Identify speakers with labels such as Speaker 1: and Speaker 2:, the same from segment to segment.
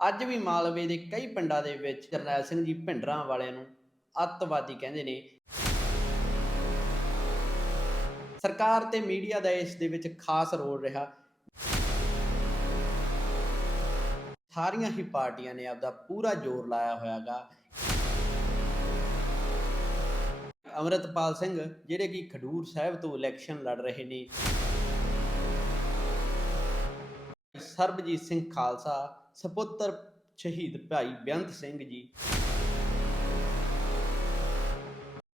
Speaker 1: ਅੱਜ ਵੀ ਮਾਲਵੇ ਦੇ ਕਈ ਪਿੰਡਾਂ ਦੇ ਵਿੱਚ ਜਰਨੈਲ ਸਿੰਘ ਜੀ ਭਿੰਡਰਾਂ ਵਾਲਿਆਂ ਨੂੰ ਅੱਤਵਾਦੀ ਕਹਿੰਦੇ ਨੇ। ਸਰਕਾਰ ਤੇ ਮੀਡੀਆ ਦਾ ਇਸ ਦੇ ਵਿੱਚ ਖਾਸ ਰੋਲ ਰਿਹਾ। ਸਾਰੀਆਂ ਹੀ ਪਾਰਟੀਆਂ ਨੇ ਆਪਦਾ ਪੂਰਾ ਜ਼ੋਰ ਲਾਇਆ ਹੋਇਆਗਾ। ਅਮਰਤਪਾਲ ਸਿੰਘ, ਜਿਹੜੇ ਕਿ ਖਡੂਰ ਸਾਹਿਬ ਤੋਂ ਇਲੈਕਸ਼ਨ ਲੜ ਰਹੇ ਨੇ। ਸਰਬਜੀਤ ਸਿੰਘ ਖਾਲਸਾ ਸਪੁੱਤਰ ਸ਼ਹੀਦ ਭਾਈ ਬੇਅੰਤ ਸਿੰਘ ਜੀ।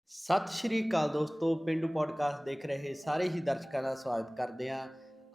Speaker 1: ਸਤਿ ਸ਼੍ਰੀ ਅਕਾਲ ਦੋਸਤੋ, ਪਿੰਡੂ ਪੋਡਕਾਸਟ ਦੇਖ ਰਹੇ ਸਾਰੇ ਹੀ ਦਰਸ਼ਕਾਂ ਦਾ ਸਵਾਗਤ ਕਰਦੇ ਹਾਂ।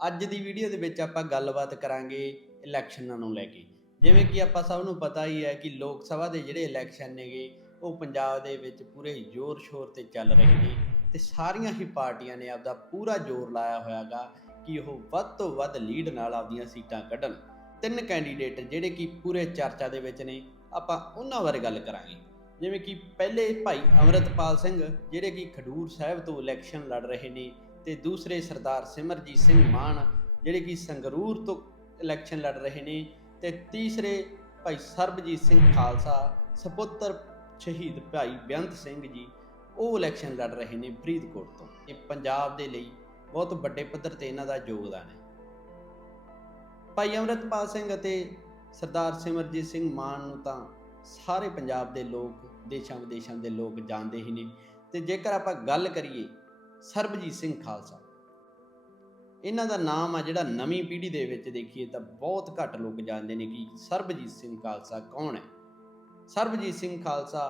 Speaker 1: ਅੱਜ ਦੀ ਵੀਡੀਓ ਦੇ ਵਿੱਚ ਆਪਾਂ ਗੱਲਬਾਤ ਕਰਾਂਗੇ ਇਲੈਕਸ਼ਨਾਂ ਨੂੰ ਲੈ ਕੇ। ਜਿਵੇਂ ਕਿ ਆਪਾਂ ਸਭ ਨੂੰ ਪਤਾ ਹੀ ਹੈ ਕਿ ਲੋਕ ਸਭਾ ਦੇ ਜਿਹੜੇ ਇਲੈਕਸ਼ਨ ਨੇਗੇ, ਉਹ ਪੰਜਾਬ ਦੇ ਵਿੱਚ ਪੂਰੇ ਜ਼ੋਰ ਸ਼ੋਰ ਤੇ ਚੱਲ ਰਹੇ ਨੇ ਤੇ ਸਾਰੀਆਂ ਹੀ ਪਾਰਟੀਆਂ ਨੇ ਆਪਦਾ ਪੂਰਾ ਜ਼ੋਰ ਲਾਇਆ ਹੋਇਆਗਾ ਕਿ ਉਹ ਵੱਧ ਤੋਂ ਵੱਧ ਲੀਡ ਨਾਲ ਆਪਦੀਆਂ ਸੀਟਾਂ ਕੱਢਣ। ਤਿੰਨ ਕੈਂਡੀਡੇਟ ਜਿਹੜੇ ਕਿ ਪੂਰੇ ਚਰਚਾ ਦੇ ਵਿੱਚ ਨੇ, ਆਪਾਂ ਉਹਨਾਂ ਬਾਰੇ ਗੱਲ ਕਰਾਂਗੇ। ਜਿਵੇਂ ਕਿ ਪਹਿਲੇ ਭਾਈ ਅਮਰਤਪਾਲ ਸਿੰਘ, ਜਿਹੜੇ ਕਿ ਖਡੂਰ ਸਾਹਿਬ ਤੋਂ ਇਲੈਕਸ਼ਨ ਲੜ ਰਹੇ ਨੇ ਤੇ ਦੂਸਰੇ ਸਰਦਾਰ ਸਿਮਰਜੀਤ ਸਿੰਘ ਮਾਨ, ਜਿਹੜੇ ਕਿ ਸੰਗਰੂਰ ਤੋਂ ਇਲੈਕਸ਼ਨ ਲੜ ਰਹੇ ਨੇ ਤੇ ਤੀਸਰੇ ਭਾਈ ਸਰਬਜੀਤ ਸਿੰਘ ਖਾਲਸਾ, ਸਪੁੱਤਰ ਸ਼ਹੀਦ ਭਾਈ ਬੇਅੰਤ ਸਿੰਘ ਜੀ, ਉਹ ਇਲੈਕਸ਼ਨ ਲੜ ਰਹੇ ਨੇ ਫਰੀਦਕੋਟ ਤੋਂ। ਇਹ ਪੰਜਾਬ ਦੇ ਲਈ ਬਹੁਤ ਵੱਡੇ ਪੱਧਰ ਤੇ ਇਹਨਾਂ ਦਾ ਯੋਗਦਾਨ ਹੈ। ਭਾਈ ਅਮਰਤਪਾਲ ਸਿੰਘ ਅਤੇ ਸਰਦਾਰ ਸਿਮਰਜੀਤ ਸਿੰਘ ਮਾਨ ਨੂੰ ਤਾਂ ਸਾਰੇ ਪੰਜਾਬ ਦੇ ਲੋਕ, ਦੇਸ਼ਾਂ ਵਿਦੇਸ਼ਾਂ ਦੇ ਲੋਕ ਜਾਣਦੇ ਹੀ ਨੇ। ਤੇ ਜੇਕਰ ਆਪਾਂ ਗੱਲ ਕਰੀਏ ਸਰਬਜੀਤ ਸਿੰਘ ਖਾਲਸਾ, ਇਹਨਾਂ ਦਾ ਨਾਮ ਆ ਜਿਹੜਾ ਨਵੀਂ ਪੀੜ੍ਹੀ ਦੇ ਵਿੱਚ ਦੇਖੀਏ ਤਾਂ ਬਹੁਤ ਘੱਟ ਲੋਕ ਜਾਣਦੇ ਨੇ ਕਿ ਸਰਬਜੀਤ ਸਿੰਘ ਖਾਲਸਾ ਕੌਣ ਹੈ। ਸਰਬਜੀਤ ਸਿੰਘ ਖਾਲਸਾ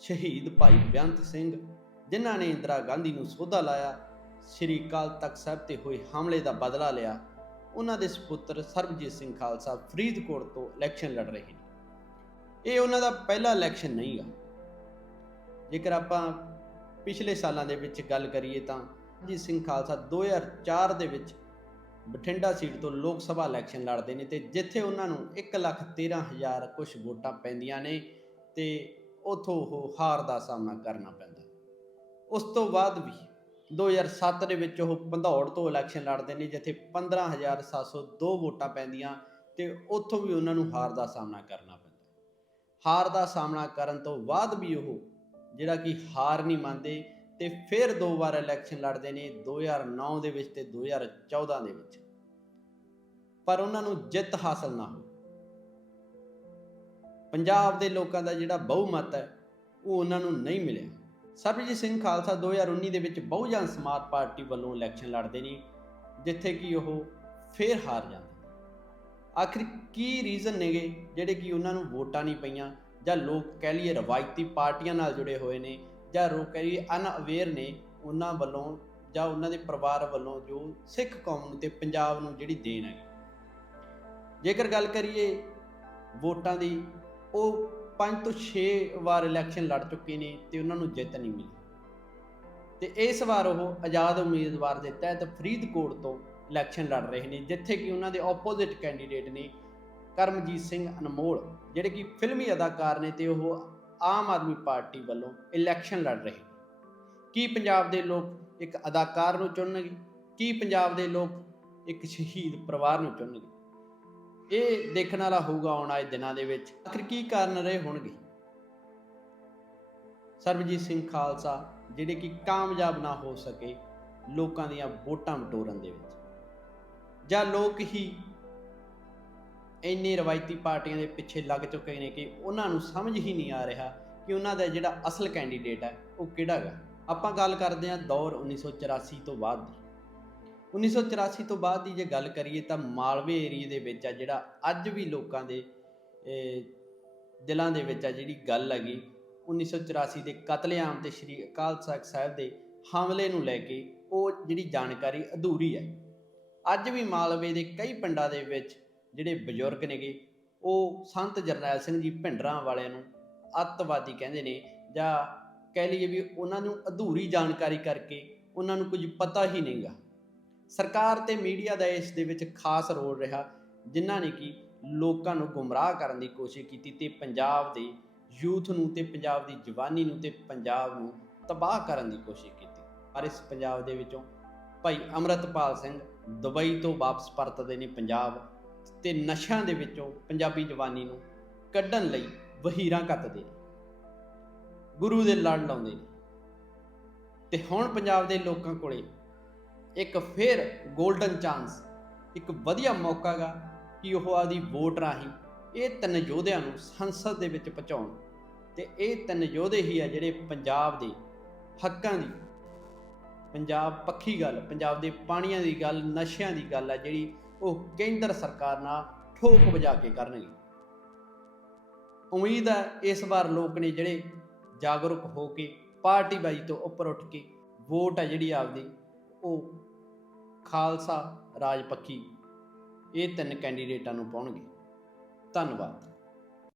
Speaker 1: ਸ਼ਹੀਦ ਭਾਈ ਬੇਅੰਤ ਸਿੰਘ, ਜਿਨ੍ਹਾਂ ਨੇ ਇੰਦਰਾ ਗਾਂਧੀ ਨੂੰ ਸੋਧਾ ਲਾਇਆ, ਸ੍ਰੀ ਅਕਾਲ ਤਖਤ ਸਾਹਿਬ ਤੇ ਹੋਏ ਹਮਲੇ ਦਾ ਬਦਲਾ ਲਿਆ ਉਹਨਾਂ ਦੇ ਸੁਪੁੱਤਰ ਸਰਬਜੀਤ ਸਿੰਘ ਖਾਲਸਾ ਫਰੀਦਕੋਟ ਤੋਂ ਇਲੈਕਸ਼ਨ ਲੜ ਰਹੇ ਨੇ। ਇਹ ਉਹਨਾਂ ਦਾ ਪਹਿਲਾ ਇਲੈਕਸ਼ਨ ਨਹੀਂਗਾ ਜੇਕਰ ਆਪਾਂ ਪਿਛਲੇ ਸਾਲਾਂ ਦੇ ਵਿੱਚ ਗੱਲ ਕਰੀਏ ਤਾਂ ਜੀ ਸਿੰਘ ਖਾਲਸਾ 2004 ਦੇ ਵਿੱਚ ਬਠਿੰਡਾ ਸੀਟ ਤੋਂ ਲੋਕ ਸਭਾ ਇਲੈਕਸ਼ਨ ਲੜਦੇ ਨੇ ਤੇ ਜਿੱਥੇ ਉਹਨਾਂ ਨੂੰ 113000 ਕੁਝ ਵੋਟਾਂ ਪੈਂਦੀਆਂ ਨੇ ਤੇ ਉਥੋਂ ਉਹ ਹਾਰ ਦਾ ਸਾਹਮਣਾ ਕਰਨਾ ਪੈਂਦਾ। ਉਸ ਤੋਂ ਬਾਅਦ ਵੀ 2007 ਦੇ ਵਿੱਚ ਉਹ ਪੰਧੌੜ ਤੋਂ ਇਲੈਕਸ਼ਨ ਲੜਦੇ ਨੇ, ਜਿੱਥੇ 15702 ਵੋਟਾਂ ਪੈਂਦੀਆਂ ਤੇ ਉੱਥੋਂ ਵੀ ਉਹਨਾਂ ਨੂੰ ਹਾਰ ਦਾ ਸਾਹਮਣਾ ਕਰਨਾ ਪੈਂਦਾ। ਹਾਰ ਦਾ ਸਾਹਮਣਾ ਕਰਨ ਤੋਂ ਬਾਅਦ ਵੀ ਉਹ ਜਿਹੜਾ ਕਿ ਹਾਰ ਨਹੀਂ ਮੰਨਦੇ ਤੇ ਫਿਰ ਦੋ ਵਾਰ ਇਲੈਕਸ਼ਨ ਲੜਦੇ ਨੇ 2009 ਦੇ ਵਿੱਚ ਤੇ 2014 ਦੇ ਵਿੱਚ। ਪਰ ਉਹਨਾਂ ਨੂੰ ਜਿੱਤ ਹਾਸਲ ਨਾ ਹੋਈ। ਪੰਜਾਬ ਦੇ ਲੋਕਾਂ ਦਾ ਜਿਹੜਾ ਬਹੁਮਤ ਹੈ, ਉਹ ਉਹਨਾਂ ਨੂੰ ਨਹੀਂ ਮਿਲਿਆ। ਸਰਬਜੀਤ ਸਿੰਘ ਖਾਲਸਾ 2019 ਦੇ ਵਿੱਚ ਬਹੁਜਨ ਸਮਾਜ ਪਾਰਟੀ ਵੱਲੋਂ ਇਲੈਕਸ਼ਨ ਲੜਦੇ ਨੇ, ਜਿੱਥੇ ਕਿ ਉਹ ਫੇਰ ਹਾਰ ਜਾਂਦੇ ਆਖਿਰ ਕੀ ਰੀਜ਼ਨ ਨੇਗੇ ਜਿਹੜੇ ਕਿ ਉਹਨਾਂ ਨੂੰ ਵੋਟਾਂ ਨਹੀਂ ਪਈਆਂ, ਜਾਂ ਲੋਕ ਕਹਿ ਲਈਏ ਰਵਾਇਤੀ ਪਾਰਟੀਆਂ ਨਾਲ ਜੁੜੇ ਹੋਏ ਨੇ, ਜਾਂ ਲੋਕ ਕਹਿ ਲਈਏ ਅਨਅਵੇਅਰ ਨੇ ਉਹਨਾਂ ਵੱਲੋਂ, ਜਾਂ ਉਹਨਾਂ ਦੇ ਪਰਿਵਾਰ ਵੱਲੋਂ ਜੋ ਸਿੱਖ ਕੌਮ ਨੂੰ ਤੇ ਪੰਜਾਬ ਨੂੰ ਜਿਹੜੀ ਦੇਣ ਹੈ ਜੇਕਰ ਗੱਲ ਕਰੀਏ ਵੋਟਾਂ ਦੀ, ਉਹ 5 ਤੋਂ 6 ਵਾਰ ਇਲੈਕਸ਼ਨ ਲੜ ਚੁੱਕੇ ਨੇ ਤੇ ਉਹਨਾਂ ਨੂੰ ਜਿੱਤ ਨਹੀਂ ਮਿਲੀ। ਤੇ ਇਸ ਵਾਰ ਉਹ ਆਜ਼ਾਦ ਉਮੀਦਵਾਰ ਦੇ ਤਹਿਤ ਫਰੀਦਕੋਟ ਤੋਂ ਇਲੈਕਸ਼ਨ ਲੜ ਰਹੇ ਨੇ, ਜਿੱਥੇ ਕਿ ਉਹਨਾਂ ਦੇ ਆਪੋਜ਼ਿਟ ਕੈਂਡੀਡੇਟ ਨੇ ਕਰਮਜੀਤ ਸਿੰਘ ਅਨਮੋਲ, ਜਿਹੜੇ ਕਿ ਫਿਲਮੀ ਅਦਾਕਾਰ ਨੇ ਤੇ ਉਹ ਆਮ ਆਦਮੀ ਪਾਰਟੀ ਵੱਲੋਂ ਇਲੈਕਸ਼ਨ ਲੜ ਰਹੇ ਕੀ ਪੰਜਾਬ ਦੇ ਲੋਕ ਇੱਕ ਅਦਾਕਾਰ ਨੂੰ ਚੁਣਨਗੇ? ਕੀ ਪੰਜਾਬ ਦੇ ਲੋਕ ਇੱਕ ਸ਼ਹੀਦ ਪਰਿਵਾਰ ਨੂੰ ਚੁਣਨਗੇ? ਇਹ ਦੇਖਣ ਵਾਲਾ ਹੋਊਗਾ ਆਉਣ ਵਾਲੇ ਦਿਨਾਂ ਦੇ ਵਿੱਚ। ਆਖਿਰ ਕੀ ਕਾਰਨ ਰਹੇ ਹੋਣਗੇ? ਸਰਬਜੀਤ ਸਿੰਘ ਖਾਲਸਾ, ਜਿਹੜੇ ਕਿ ਕਾਮਯਾਬ ਨਾ ਹੋ ਸਕੇ, ਲੋਕਾਂ ਦੀਆਂ ਵੋਟਾਂ ਵਟੋਰਨ ਦੇ ਵਿੱਚ। ਜਾਂ ਲੋਕ ਹੀ ਇੰਨੇ ਰਵਾਇਤੀ ਪਾਰਟੀਆਂ ਦੇ ਪਿੱਛੇ ਲੱਗ ਚੁੱਕੇ ਨੇ ਕਿ ਉਹਨਾਂ ਨੂੰ ਸਮਝ ਹੀ ਨਹੀਂ ਆ ਰਿਹਾ ਕਿ ਉਹਨਾਂ ਦਾ ਜਿਹੜਾ ਅਸਲ ਕੈਂਡੀਡੇਟ ਹੈ, ਉਹ ਕਿਹੜਾ ਹੈ ਆਪਾਂ ਗੱਲ ਕਰਦੇ ਹਾਂ ਦੌਰ 1984 ਤੋਂ ਬਾਅਦ ਦੀ। 1984 ਤੋਂ ਬਾਅਦ ਦੀ ਜੇ ਗੱਲ ਕਰੀਏ ਤਾਂ ਮਾਲਵੇ ਏਰੀਏ ਦੇ ਵਿੱਚ ਆ ਜਿਹੜਾ ਅੱਜ ਵੀ ਲੋਕਾਂ ਦੇ ਦਿਲਾਂ ਦੇ ਵਿੱਚ ਆ ਜਿਹੜੀ ਗੱਲ ਹੈਗੀ 1984 ਦੇ ਕਤਲੇਆਮ ਤੇ ਸ਼੍ਰੀ ਅਕਾਲ ਤਖਤ ਸਾਹਿਬ ਦੇ ਹਮਲੇ ਨੂੰ ਲੈ ਕੇ ਉਹ ਜਿਹੜੀ ਜਾਣਕਾਰੀ ਅਧੂਰੀ ਹੈ। ਅੱਜ ਵੀ ਮਾਲਵੇ ਦੇ ਕਈ ਪਿੰਡਾਂ ਦੇ ਵਿੱਚ ਜਿਹੜੇ ਬਜ਼ੁਰਗ ਨੇਗੇ, ਉਹ ਸੰਤ ਜਰਨੈਲ ਸਿੰਘ ਜੀ ਭਿੰਡਰਾਂ ਵਾਲਿਆਂ ਨੂੰ ਅੱਤਵਾਦੀ ਕਹਿੰਦੇ ਨੇ ਜਾਂ ਕਹਿ ਲਈਏ ਵੀ ਉਹਨਾਂ ਨੂੰ ਅਧੂਰੀ ਜਾਣਕਾਰੀ ਕਰਕੇ ਉਹਨਾਂ ਨੂੰ ਕੁਝ ਪਤਾ ਹੀ ਨਹੀਂਗਾ। ਸਰਕਾਰ ਤੇ ਮੀਡੀਆ ਦਾ ਇਸ ਦੇ ਵਿੱਚ ਖਾਸ ਰੋਲ ਰਿਹਾ, ਜਿਨ੍ਹਾਂ ਨੇ ਕਿ ਲੋਕਾਂ ਨੂੰ ਗੁੰਮਰਾਹ ਕਰਨ ਦੀ ਕੋਸ਼ਿਸ਼ ਕੀਤੀ ਤੇ ਪੰਜਾਬ ਦੇ ਯੂਥ ਨੂੰ ਤੇ ਪੰਜਾਬ ਦੀ ਜਵਾਨੀ ਨੂੰ ਤੇ ਪੰਜਾਬ ਨੂੰ ਤਬਾਹ ਕਰਨ ਦੀ ਕੋਸ਼ਿਸ਼ ਕੀਤੀ। ਪਰ ਇਸ ਪੰਜਾਬ ਦੇ ਵਿੱਚੋਂ ਭਾਈ ਅਮਰਤਪਾਲ ਸਿੰਘ ਦੁਬਈ ਤੋਂ ਵਾਪਸ ਪਰਤਦੇ ਨੇ ਪੰਜਾਬ ਤੇ ਨਸ਼ਿਆਂ ਦੇ ਵਿੱਚੋਂ ਪੰਜਾਬੀ ਜਵਾਨੀ ਨੂੰ ਕੱਢਣ ਲਈ ਵਹੀਰਾਂ ਕੱਤਦੇ ਨੇ। ਗੁਰੂ ਦੇ ਲੜ ਲਾਉਂਦੇ ਨੇ। ਤੇ ਹੁਣ ਪੰਜਾਬ ਦੇ ਲੋਕਾਂ ਕੋਲੇ ਇੱਕ ਫੇਰ 골ਡਨ ਚਾਂਸ ਇੱਕ ਵਧੀਆ ਮੌਕਾ ਗਾ ਕਿ ਉਹ ਆਦੀ ਵੋਟ ਰਾਹੀਂ ਇਹ ਤਿੰਨ ਯੋਧਿਆਂ ਨੂੰ ਸੰਸਦ ਦੇ ਵਿੱਚ ਪਹੁੰਚਾਉਣ। ਤੇ ਇਹ ਤਿੰਨ ਯੋਧੇ ਹੀ ਆ ਜਿਹੜੇ ਪੰਜਾਬ ਦੇ ਹੱਕਾਂ ਦੀ, ਪੰਜਾਬ ਪੱਖੀ ਗੱਲ, ਪੰਜਾਬ ਦੇ ਪਾਣੀਆਂ ਦੀ ਗੱਲ, ਨਸ਼ਿਆਂ ਦੀ ਗੱਲ ਆ ਜਿਹੜੀ ਉਹ ਕੇਂਦਰ ਸਰਕਾਰ ਨਾਲ ਠੋਕ ਵਜਾ ਕੇ ਕਰਨਗੇ। ਉਮੀਦ ਹੈ ਇਸ ਵਾਰ ਲੋਕ ਨੇ ਜਿਹੜੇ ਜਾਗਰੂਕ ਹੋ ਕੇ, ਪਾਰਟੀ ਬਾਜੀ ਤੋਂ ਉੱਪਰ ਉੱਠ ਕੇ ਵੋਟ ਹੈ ਜਿਹੜੀ ਆਪਦੀ, ਉਹ ਖਾਲਸਾ ਰਾਜ ਪੱਖੀ। ਇਹ ਤਿੰਨ ਕੈਂਡੀਡੇਟਾਂ ਨੂੰ ਪਾਉਣਗੇ। ਧੰਨਵਾਦ।